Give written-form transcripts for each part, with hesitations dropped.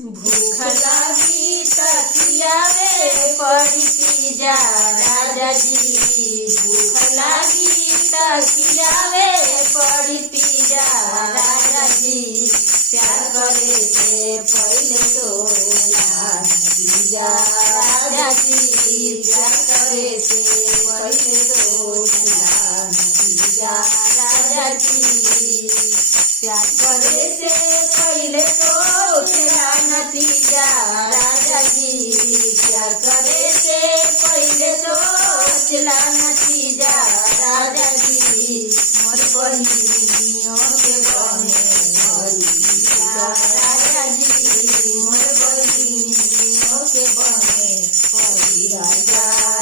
भूख लागी तकियावे पड़ी पिजा राजा जी। भूख लागी तकियावे पड़ी पिजा राजा जी। प्यार करे से पहले तो पिजा राजा जी। प्यार करे से पहले तो पिजा राजा जी। प्यार करे से पहले तो नतीजा राजा जी। प्यार करे से पहले सोचला नतीजा राजा जी। मोर बहिनियों के बने परिया राजा जी। मोर बहिनियों के बने परिया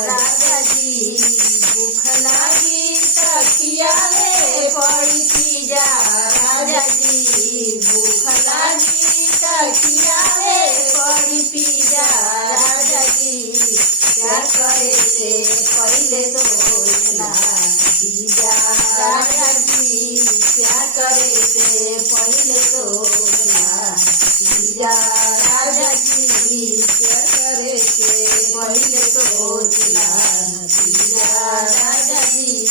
राजा जी। भूख लागी तकियावे पड़ी पिजा राजा जी। भूख लागी तकियावे पड़ी पिजा राजा जी। प्यार करे से पहले सोचला पिजा राजा जी। प्यार करे से पहले सोचला पिजा राजा जी। प्यार करे से पहले सोचला पिजा राजा जी।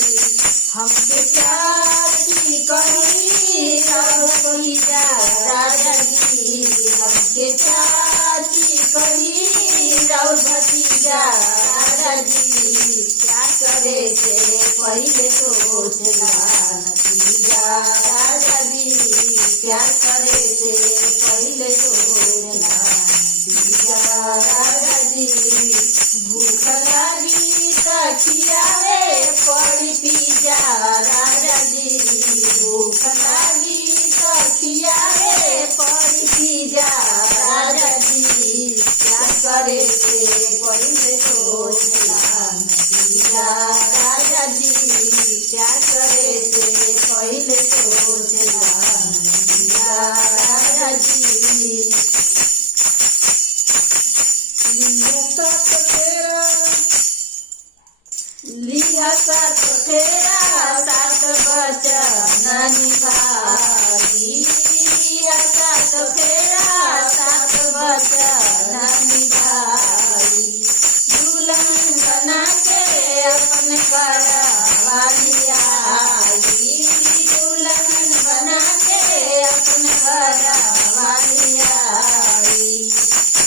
हमके प्यार की करी पिजा राजा जी। हमके प्यार की करी भतीजा राजा जी। प्यार करे से पहले सोचला नतीजा राजा जी। प्यार करे से पहले सोचला नतीजा राजा जी। भूख लागी तकियावे पड़ी पिजा राजा जी। भूख लागी तकियावे पड़ी पिजा राजा जी। प्यार करे से पहले सोचला नतीजा राजा जी। प्यार करे से पहले सोचला नतीजा राजा जी। लिया साथ फेरा सात वचन निभाई। लिया सात फेरा सात वचन निभाई। दुल्हन बना के अपन करवा लिया। दुल्हन बना के अपन करवा लिया।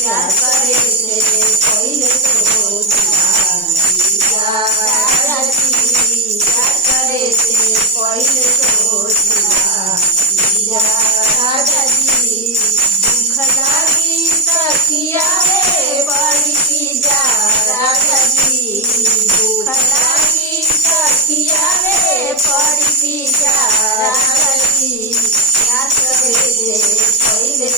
प्यार करे से पहले सोचला नतीजा राजा जी। प्यार करे से पहले सोचला नतीजा राजा जी। भूख लागी तकियावे पड़ी पिजा राजा जी। भूख लागी तकियावे पड़ी पिजा राजा जी। प्यार करे से पहले